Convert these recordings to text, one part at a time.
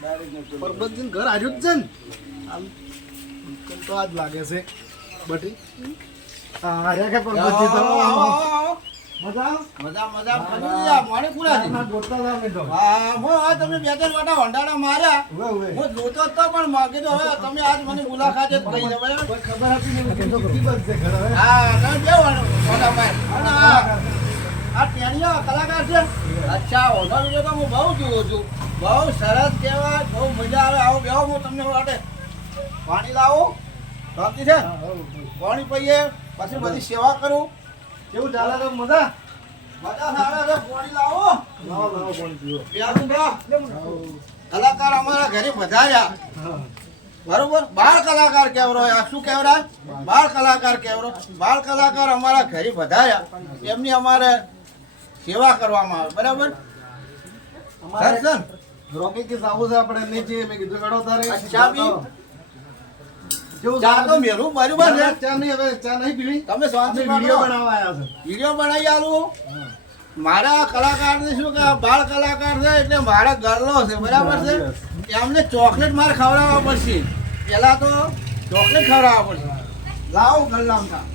પરબતજી ઘર આવ્યું જ છે ને આમ તો આજ લાગે છે બટી હા રે કે પરબતજી તો મજા મજા ફરી મોડે પૂરા ના જોતા હતા મે તો હા હું આ તમે બે ત્રણ વાટા હોંડાડા માર્યા હું જોતો તો પણ માગે તો હવે તમે આજ મને મુલાકાત જ કરી દે બરાબર કોઈ ખબર હતી નહીં કે કેટલી બસ છે ઘર હવે હા ના કેવાનું હોંડા ભાઈ અને આ ટેણીઓ કલાકાર છે અચ્છા હોંડા વિડિયો તો હું બહુ જોઉં છું બહુ સરસ કહેવાય બહુ મજા આવે આવો બેહો હું તમને વાટે પાણી લાવો શાંતિ છે પાણી પીએ પછી બધી સેવા કરું કેવું ચાલે તો મજા મજા સારા છે પાણી લાવો લાવો કોણ પીવો બેહો કલાકાર અમારા ઘરે વધાર્યા બરોબર બાળ કલાકાર કેવરો આ શું કેવરાય બાળ કલાકાર કેવરો બાળ કલાકાર અમારા ઘરે વધાર્યા એમની અમારે સેવા કરવામાં આવે બરાબર અમારે રોકી કે જાવું છે આપણે નીચે મેં કીધું હેડો તારે ચા પી કેવું ચા તો મેલું બરાબર છે ચા નહીં હવે ચા નહીં પીવી તમે શાંતિ વિડીયો બનાવવા આવ્યા છે વિડીયો બનાવી આલું મારા કલાકારને શું કે બાળ કલાકાર છે એટલે મારા ગરલો છે બરાબર છે એમને ચોકલેટ મારે ખવડાવવા પડશે પેલા તો ચોકલેટ ખવડાવવા પડશે લાવો ગલ્લામાં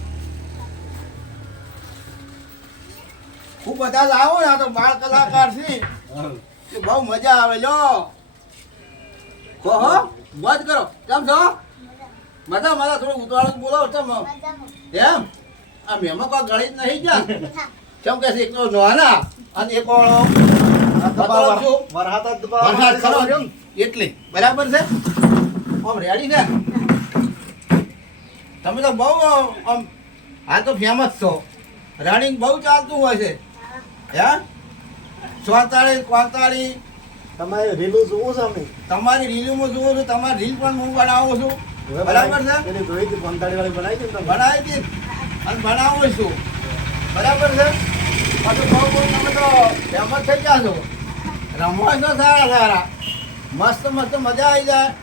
ખૂબ બધા લાવો ને આ તો બાળ કલાકાર છે કે બહુ મજા આવે લો હો વાત કરો કેમ છો મજા મજા થોડું ઉતાવળ બોલો કેમ એમ આ મેમાં કોઈ ગણિત નહીં ગયા કેમ કે એક તો નોના અને એક ઓળો વરહાત વરસાદ ખરો એટલે બરાબર છે આમ રેડી છે તમે તો બહુ આમ આ તો ફેમસ છો રનિંગ બહુ ચાલતું હોય છે હે 44 45 તમારે રીલું જોવું છે અમે તમારી રીલોમાં જોઉં છું તમારી રીલ પણ હું બનાવું છું બરાબર છે પેલી જોઈ હતી 45 વાળી બનાવી હતી ને તમે બનાવી હતી અને બનાવું છું બરાબર છે પાછું બહુ બહુ તમે તો ફેમસ થઈ ગયા છો રમવા છો સારા સારા મસ્ત મસ્ત મજા આવી જાય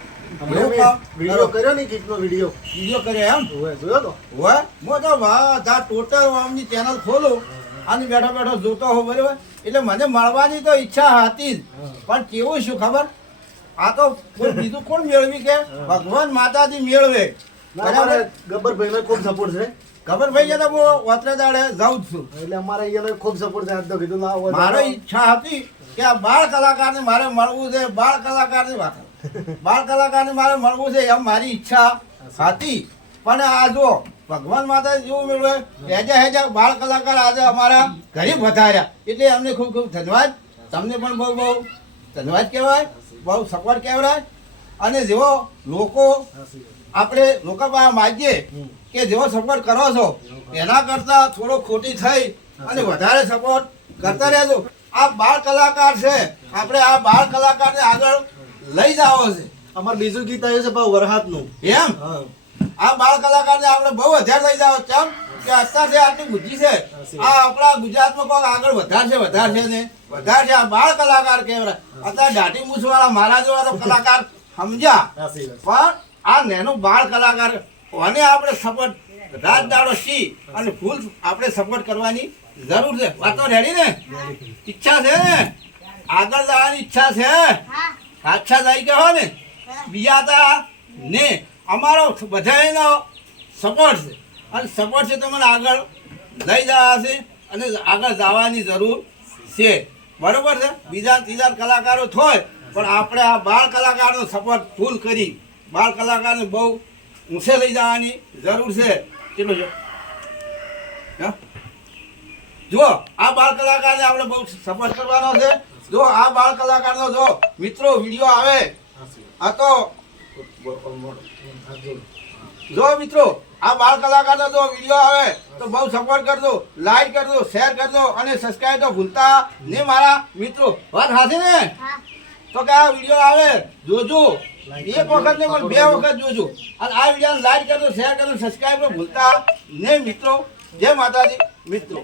વિડીયો કર્યો ને ગીતનો વિડીયો વિડીયો કર્યો એમ જોયો તો હોય હું તો બધા ટોટલ આમની ચેનલ ખોલું અને બેઠો બેઠો જોતો હોઉં બરાબર એટલે મને મળવાની તો ઈચ્છા હતી જ પણ કેવું શું ખબર આ તો કોઈ બીજું કોણ મેળવી કે ભગવાન માતાજી મેળવે બરાબર ગબ્બરભાઈ નો ખૂબ સપોર્ટ છે ખબર ભાઈ છે તો હું વાત્રે દાડે જાઉં જ છું એટલે અમારે અહીંયા ખૂબ સપોર્ટ છે આજ તો કીધું લાવો મારી ઈચ્છા હતી કે આ બાળ કલાકારને મારે મળવું છે બાળ કલાકારની વાત બાળ કલાકારને મારે મળવું છે એમ મારી ઈચ્છા હતી પણ આ જો ભગવાન માતા જેવું મેળવે હેજા બાળ કલાકાર આજે અમારા ઘરે વધાર્યા એટલે અમને ખૂબ ખૂબ ધન્યવાદ તમને પણ બહુ બહુ ધન્યવાદ કહેવાય બહુ સપોર્ટ કહેવાય અને જેવો લોકો આપણે લોકો પાસે માગીએ કે જેવો સપોર્ટ કરો છો એના કરતાં થોડો ખોટી થઈ અને વધારે સપોર્ટ કરતા રહેજો આ બાળ કલાકાર છે આપણે આ બાળ કલાકારને આગળ લઈ જાવો છે અમાર બીજું ગીત આવ્યું છે ભાવ વરહાતનું એમ આ બાળ કલાકારને આપણે બહુ વધારે લઈ જાવ કેમ કે અત્યારે આટલી બુદ્ધિ છે આ આપણા ગુજરાતમાં કોઈ આગળ વધારશે ને વધારશે આ બાળ કલાકાર કહેવાય અત્યારે દાઢી મૂછવાળા મારા જેવા તો કલાકાર સમજ્યા પણ આ નેનો બાળ કલાકાર અને આપણે સપોર્ટ રાત દાડો સી અને ફૂલ આપણે સપોર્ટ કરવાની જરૂર છે વાતો રેડી ને ઈચ્છા છે ને આગળ જવાની ઈચ્છા છે અચ્છા જાય કે હોય ને બીજા તા ને અમારો બધાનો સપોર્ટ છે અને સપોર્ટ છે તમને આગળ લઈ જવા છે અને આગળ જવાની જરૂર છે બરોબર છે બીજા ત્રીજા કલાકારો થોય પણ આપણે આ બાળ કલાકારનો સપોર્ટ ફૂલ કરી બાળ કલાકારને બહુ ઊંચે લઈ જવાની જરૂર છે કેટલું છે જો આ બાળ કલાકારને આપણે બહુ સપોર્ટ કરવાનો છે જો આ બાળ કલાકારનો જો મિત્રો વિડીયો આવે આ તો જો મિત્રો આ બાળ કલાકારનો જો વિડીયો આવે તો બહુ સપોર્ટ કરજો લાઈક કરજો શેર કરજો અને સબસ્ક્રાઇબ તો ભૂલતા નહીં મારા મિત્રો વાત સાચી ને તો કે આ વિડીયો આવે જોજો એક વખત ને પણ 2 વખત જોજો અને આ વિડીયો લાઈક કરજો શેર કરજો સબસ્ક્રાઇબ તો ભૂલતા નહીં મિત્રો જય માતાજી મિત્રો